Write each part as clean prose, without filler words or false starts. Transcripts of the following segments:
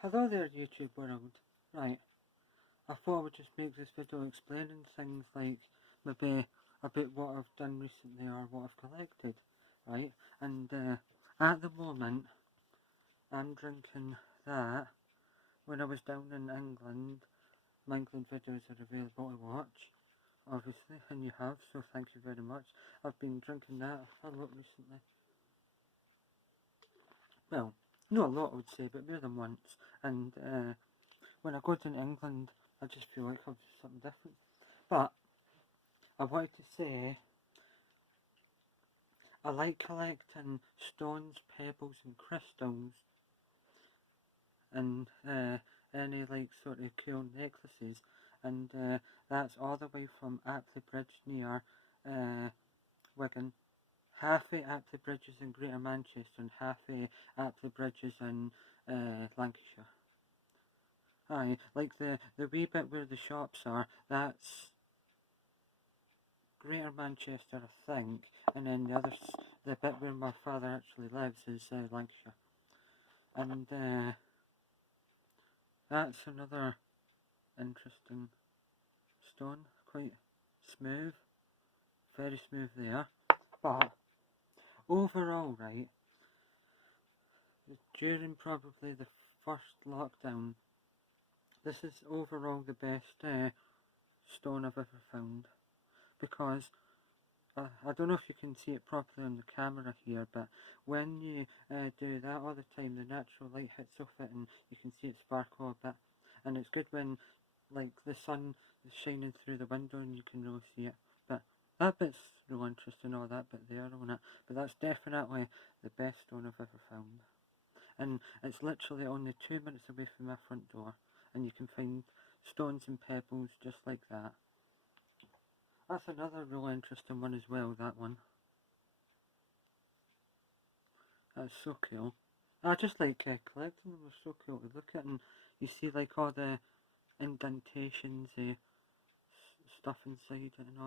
Hello there, YouTube world. Right, I thought I would just make this video explaining things like maybe about what I've done recently or what I've collected, right? And at the moment, I'm drinking that. When I was down in England, my England videos are available to watch, obviously, and you have, so thank you very much. I've been drinking that a lot recently. Well, not a lot I would say, but more than once. And when I go to England, I just feel like I've done something different. But I wanted to say I like collecting stones, pebbles and crystals and any like sort of cool necklaces, and that's all the way from Apley Bridge near Wigan. Half of Apley Bridge is in Greater Manchester and half of Apley Bridge is in Lancashire. Aye, like the wee bit where the shops are, that's Greater Manchester, I think, and then the bit where my father actually lives is Lancashire. And that's another interesting stone, quite smooth, very smooth there. But overall, right, during probably the first lockdown, this is overall the best stone I've ever found, because I don't know if you can see it properly on the camera here, but when you do that all the time, the natural light hits off it and you can see it sparkle a bit. And it's good when like the sun is shining through the window and you can really see it. But that bit's real interesting, all that bit there on it. But that's definitely the best stone I've ever found. And it's literally only 2 minutes away from my front door, and you can find stones and pebbles just like that. That's another real interesting one as well, that one. That's so cool. I just like collecting them, they're so cool to look at, and you see like all the indentations, stuff inside it and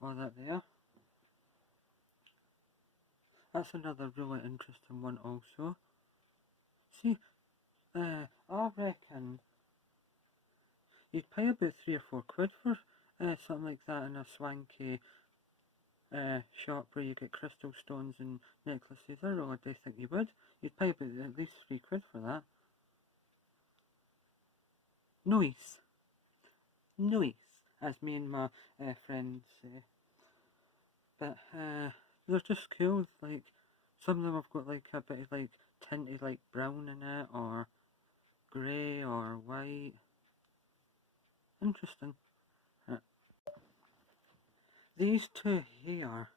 all that there. That's another really interesting one also. See, I reckon you'd pay about £3 or £4 for something like that in a swanky shop where you get crystal stones and necklaces. I really do think you would. You'd pay about at least £3 for that. Nice, as me and my friends say. But they're just cool. Like some of them have got like a bit of like tinted like brown in it, or grey or white. Interesting. These two here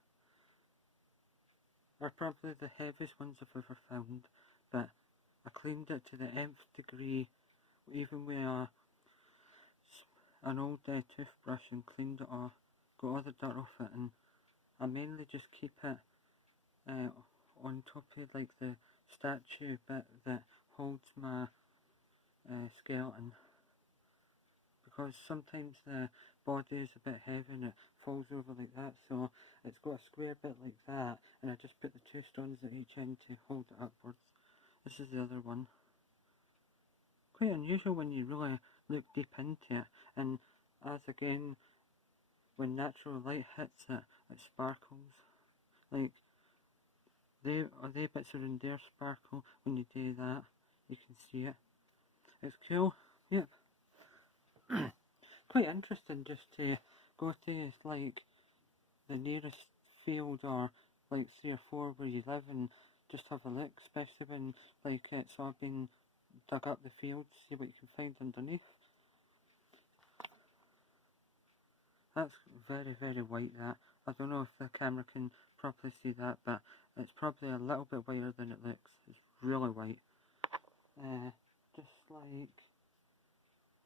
are probably the heaviest ones I've ever found, but I cleaned it to the nth degree, even with an old toothbrush, and cleaned it off, got all the dirt off it, and I mainly just keep it on top of like the statue bit that holds my skeleton, because sometimes the body is a bit heavy and it falls over like that, so it's got a square bit like that, and I just put the two stones at each end to hold it upwards. This is the other one. Quite unusual when you really look deep into it, and as again, when natural light hits it, it sparkles. Like they bits around there sparkle when you do that. You can see it. It's cool. Yep. Quite interesting just to go to like the nearest field, or like 3 or 4 where you live, and just have a look, especially when like it's all been dug up the field, see what you can find underneath. That's very, very white, that. I don't know if the camera can properly see that, but it's probably a little bit whiter than it looks. It's really white. Just like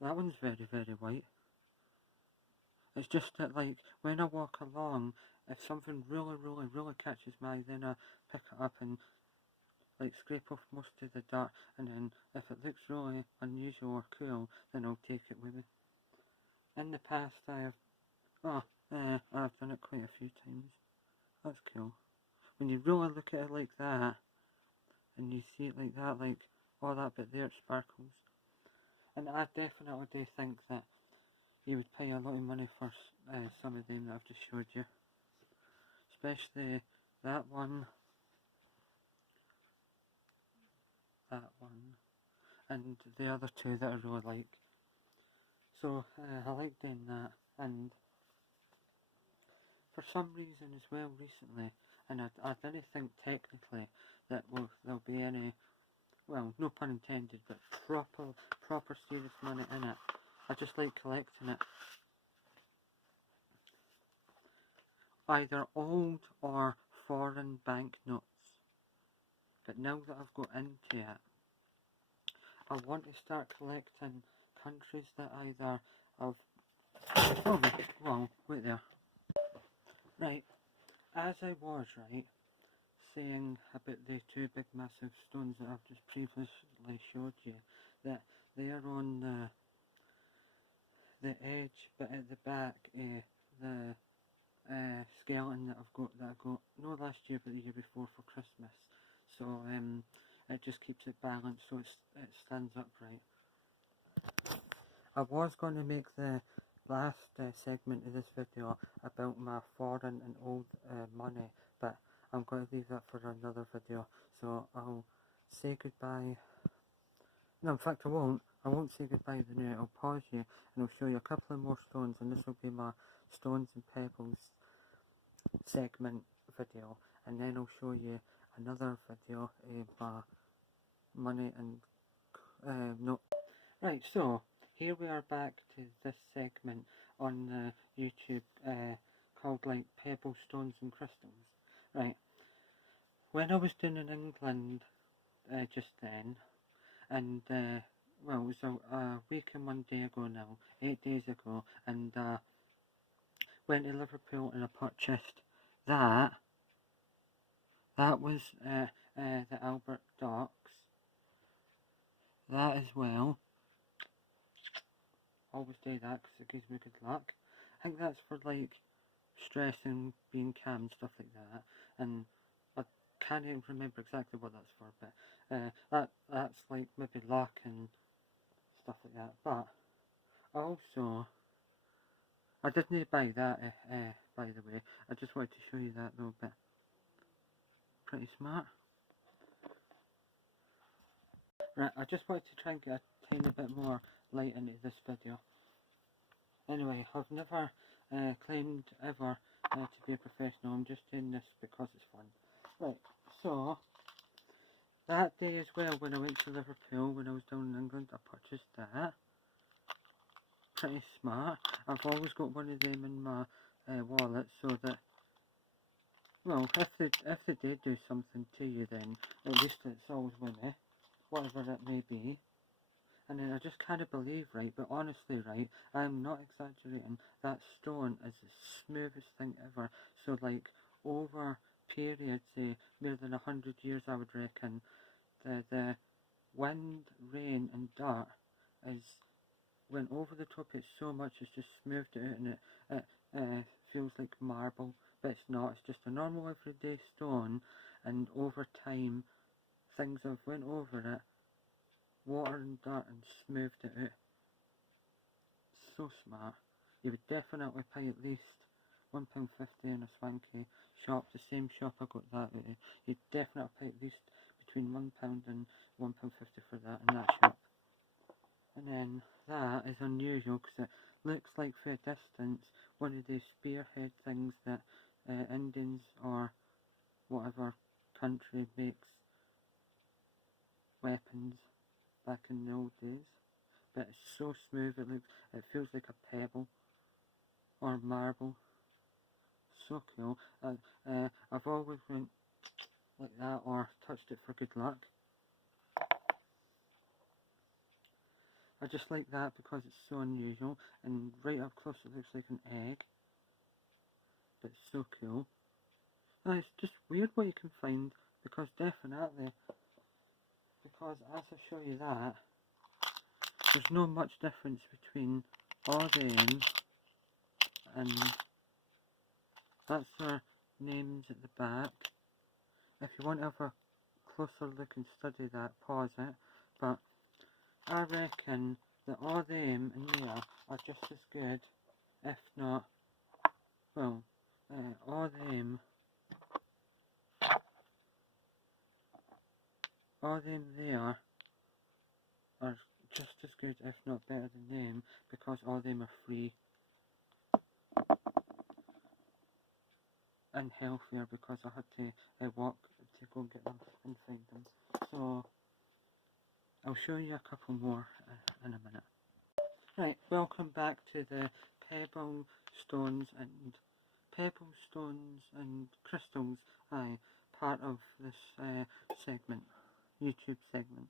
that one's very, very white. It's just that like when I walk along, if something really, really, really catches my eye, then I pick it up and like scrape off most of the dirt, and then if it looks really unusual or cool, then I'll take it with me. In the past I've done it quite a few times. That's cool. When you really look at it like that, and you see it like that, like all that bit there, it sparkles. And I definitely do think that you would pay a lot of money for some of them that I've just showed you. Especially that one, and the other two that I really like. So I like doing that, and for some reason as well recently, and I didn't think technically that there'll be any, well, no pun intended, but proper serious money in it. I just like collecting it. Either old or foreign banknotes. But now that I've got into it, I want to start collecting countries that either have... Oh, well, wait there. Right, as I was, right, saying about the two big massive stones that I've just previously showed you, that they are on the edge, but at the back, the skeleton that I got not last year but the year before for Christmas. So it just keeps it balanced so it stands upright. I was going to make the last segment of this video about my foreign and old money, but I'm going to leave that for another video. So I'll say goodbye. No, in fact I won't. I won't say goodbye to the new. I'll pause you and I'll show you a couple of more stones, and this will be my stones and pebbles segment video, and then I'll show you another video of my money and no. Right, so here we are back to this segment on the YouTube called like Pebbles, Stones and Crystals. Right, when I was doing in England just then, and well, it was a week and 1 day ago now, 8 days ago, and went to Liverpool and I purchased that. That was the Albert Docks. That as well. Always do that because it gives me good luck. I think that's for like stress and being calm and stuff like that. And I can't even remember exactly what that's for, but that's like maybe luck and stuff like that. But also, I didn't need to buy that by the way. I just wanted to show you that little bit. Pretty smart. Right, I just wanted to try and get a tiny bit more light into this video. Anyway, I've never claimed ever to be a professional. I'm just doing this because it's fun. Right, so that day as well when I went to Liverpool, when I was down in England, I purchased that. Pretty smart. I've always got one of them in my wallet so that, well, if they did do something to you, then at least it's always with me, whatever it may be. And then I just kind of believe, right, but honestly, right, I'm not exaggerating, that stone is the smoothest thing ever. So like over periods, say more than 100 years, I would reckon, the wind, rain and dirt is went over the top of it so much it's just smoothed it out, and it feels like marble, but it's not. It's just a normal everyday stone, and over time things have went over it, water and dirt, and smoothed it out. So smart. You would definitely pay at least £1.50 in a swanky shop, the same shop I got that at. You'd definitely pay at least between £1 and £1.50 for that in that shop. And then that is unusual because it looks like for a distance one of these spearhead things that Indians or whatever country makes weapons back in the old days. But it's so smooth, it feels like a pebble or marble. So cool. I've always went like that or touched it for good luck. I just like that because it's so unusual, and right up close it looks like an egg. But it's so cool. And it's just weird what you can find, because definitely, because as I show you that, there's not much difference between all them and that's their names at the back. If you want to have a closer look and study that, pause it. but I reckon that all them in there are just as good, if not, well, all them there are just as good, if not better than them, because all them are free and healthier, because I had to walk to go and get them and find them. So I'll show you a couple more in a minute. Right, welcome back to the pebble stones and crystals, part of this segment, YouTube segment.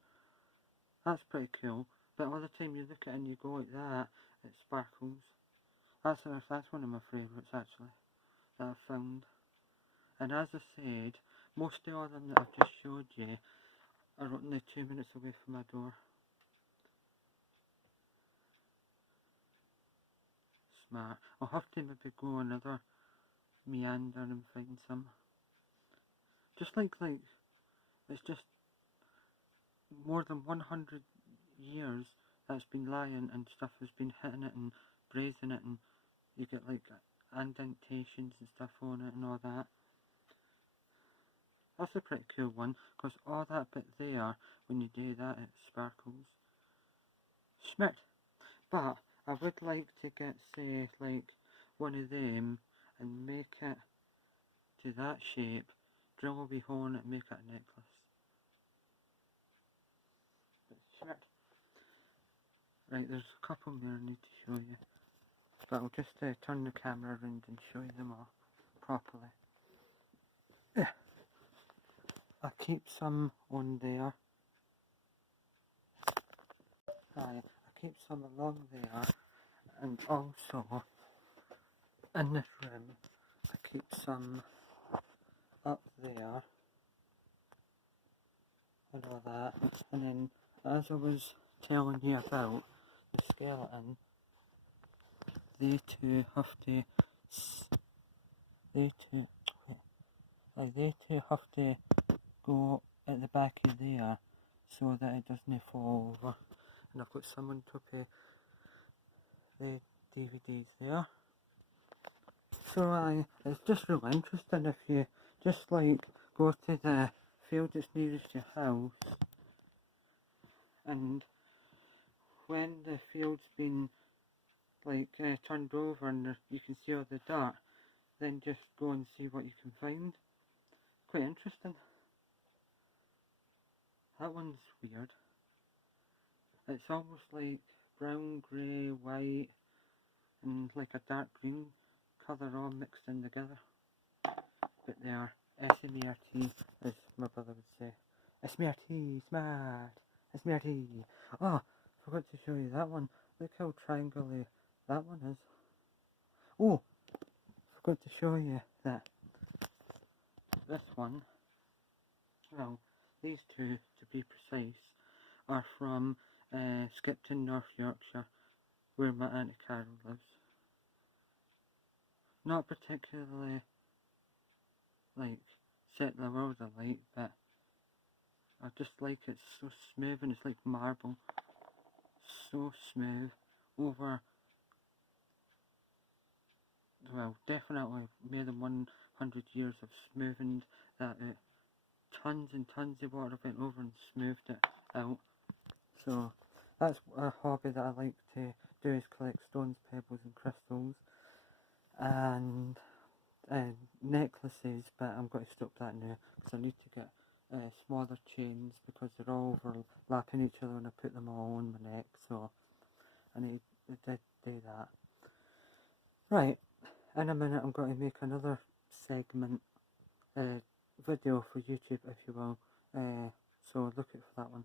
That's pretty cool, but all the time you look at it and you go like that, it sparkles. That's one of my favourites actually, that I've found. And as I said, most of all of them that I've just showed you are only 2 minutes away from my door. Smart. I'll have to maybe go another meander and find some. Just like it's just more than 100 years that's been lying and stuff has been hitting it and grazing it, and you get like indentations and stuff on it and all that. That's a pretty cool one, because all that bit there, when you do that, it sparkles. Smart. But I would like to get, say, like one of them and make it to that shape, drill a wee hole in it and make it a necklace. Smart. Right, there's a couple more I need to show you, but I'll just turn the camera around and show you them all properly. Yeah. I keep some on there. I keep some along there, and also in this room I keep some up there and all that. And then, as I was telling you about the skeleton, they two have to go at the back of there so that it doesn't fall over. And I've got some on top of the DVDs there. So it's just really interesting if you just like go to the field that's nearest your house, and when the field's been like turned over and you can see all the dirt, then just go and see what you can find. Quite interesting. That one's weird. It's almost like brown, grey, white, and like a dark green colour all mixed in together. But they are SMRT, as my brother would say. SMRT, smart! SMRT! Oh, forgot to show you that one. Look how triangular that one is. Oh, forgot to show you that this one, well, these two to be precise, are from Skipton, North Yorkshire, where my Auntie Carol lives. Not particularly like set the world alight, but I just like it so smooth, and it's like marble. So smooth over, well, definitely more than 100 years of smoothing that out. Tons and tons of water went over and smoothed it out. So that's a hobby that I like to do, is collect stones, pebbles and crystals and necklaces, but I'm going to stop that now because I need to get smaller chains, because they're all overlapping each other when I put them all on my neck, so I need to do that. Right, in a minute I'm going to make another segment video for YouTube, if you will, so look out for that one.